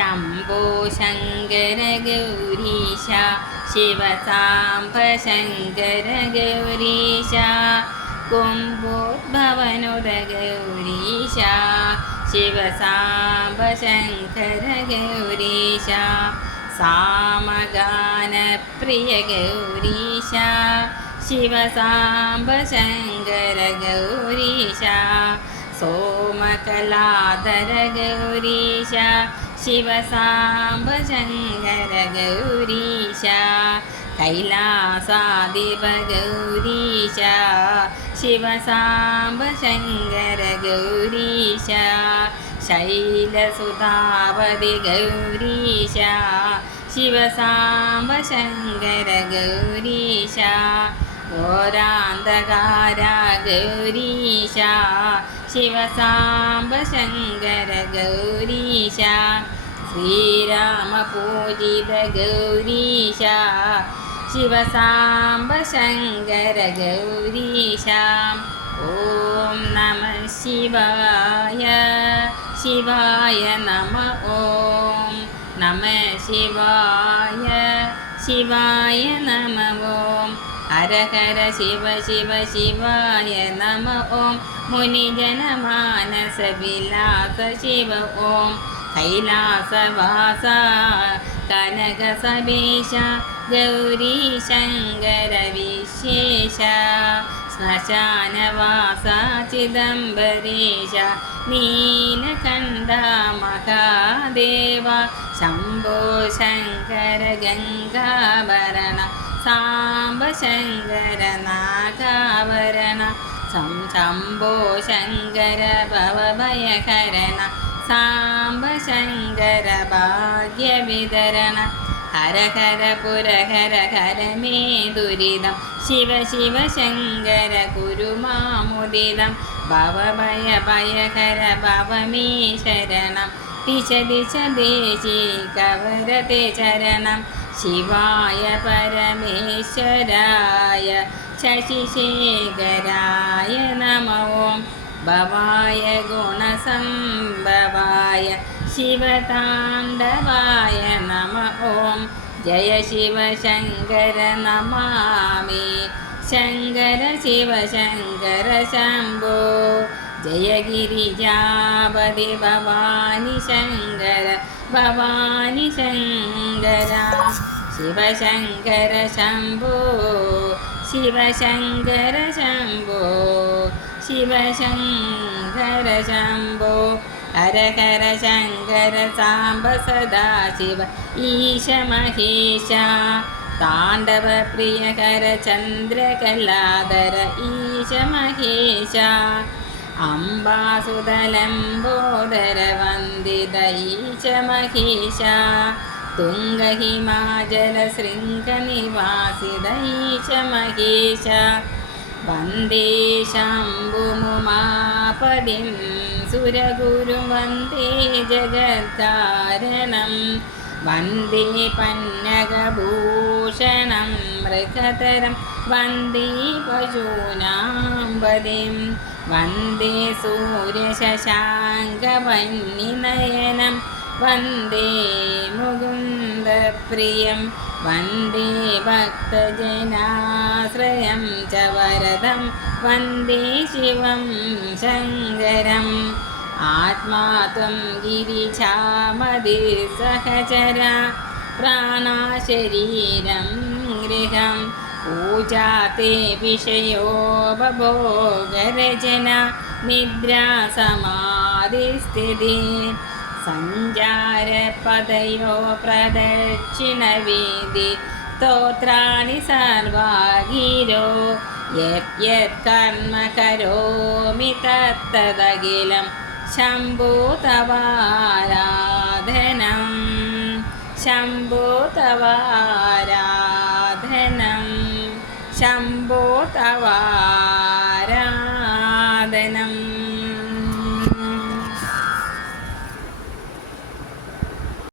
शम्भो शङ्करगौरीशा शिवसाम्ब शङ्करगौरीशा कुम्भोद्भवनुरगौरीशा शिवसाम्ब शङ्करगौरीशा सामगानप्रियगौरीशा शिवसाम्ब शङ्करगौरीशा गानप्रिय शिवसाम्बशङ्करगौरीशा साम्ब शिवसाम्बशङ्करगौरीशा गौरिशा गौरीशा शिवसाम्बशङ्करगौरीशा घोरान्धकारा गौरीशा शिवसाम्बशङ्करगौरीशा श्रीरामपूजितगौरीशा शिवसाम्बशङ्करगौरीशा ॐ नमः शिवाय शिवाय नम ॐ नमः शिवाय शिवाय नमः ഹര ഹര ശിവ ശിവ ശിവായ നമ ഓം. മുനിജനമാനസ വിലാസ ശിവ ഓം. കൈലാസവാസ കനക സബേശ ഗൗരീ ശങ്കര വിശേഷ ശ്മശാനവാസ ചിദംബരീശ നീലകണ്ഠ മഹാദേവ ശംഭോ ശങ്കര ഗംഗാഭരണ സാംബ ശങ്കര നാഗാഭരണ സം ശംഭോ ശങ്കര ഭവഭയഹരണ സാംബ ശങ്കര ഭാഗ്യവിതരണ ഹര ഹര പുര ഹര ഹര മേ ദുരിതം ശിവ ശിവ ശങ്കര കുരുമാമുദിതം ഭവഭയ ഭയഹര ഭവമേ ശരണം ദിശ ദിശ ദേശി കവരത്തെ ചരണം शिवाय परमेश्वराय शशिशेखराय नमो भवाय गुणसम्भवाय शिवताण्डवाय नम ॐ जय शिव शङ्कर नमामि। शङ्कर शिव शङ्कर शम्भो। जय गिरिजापदि भवानि शङ्कर। ഭവാനി ശങ്കര ശിവശങ്കര ശംഭോ ശിവശങ്കര ശംഭോ ശിവശങ്കര ശംഭോ ഹര ഹര ശങ്കര സാംബ സദാശിവ ഈശ മഹേശ താണ്ഡവ പ്രിയകര ചന്ദ്രകലാധര ഈശ മഹേശ. അംബാസുതലംബോദര വന്ദിത ഈശ മഹേശ തുംഗഹിമാചല ശൃംഗനിവാസിത ഈശ മഹേശ വന്ദേ ശംഭുമുമാപതിം സുരഗുരും വന്ദേ ജഗദ്ധാരണം വന്ദേ പന്നഗഭൂഷണം മൃഗതരം വന്ദേ പശൂനാമ്പതിം വന്ദേ സൂര്യശശാങ്കവന്യനയനം വന്ദേ മുകുന്ദപ്രിയം. വന്ദേ ഭക്തജനാശ്രയം ച വരദം വന്ദേ ശിവം ശങ്കരം. ആത്മാ ത്വം ഗിരിശാമതി സഹചര. പ്രാണാശരീരം പൂജാ തേ വിഷയോപഭോഗരചന നിദ്രാസമാധിസ്ഥിതി സഞ്ചാരപദയോ പ്രദക്ഷിണവേദി സ്തോത്രാണി സർവാഗീരോ. യത് കർമ്മ കരോമി തത്തദഖിലം ശംഭോ തവാരാധനം ശംഭോ തവാരാധനം ശംഭോ തവാ.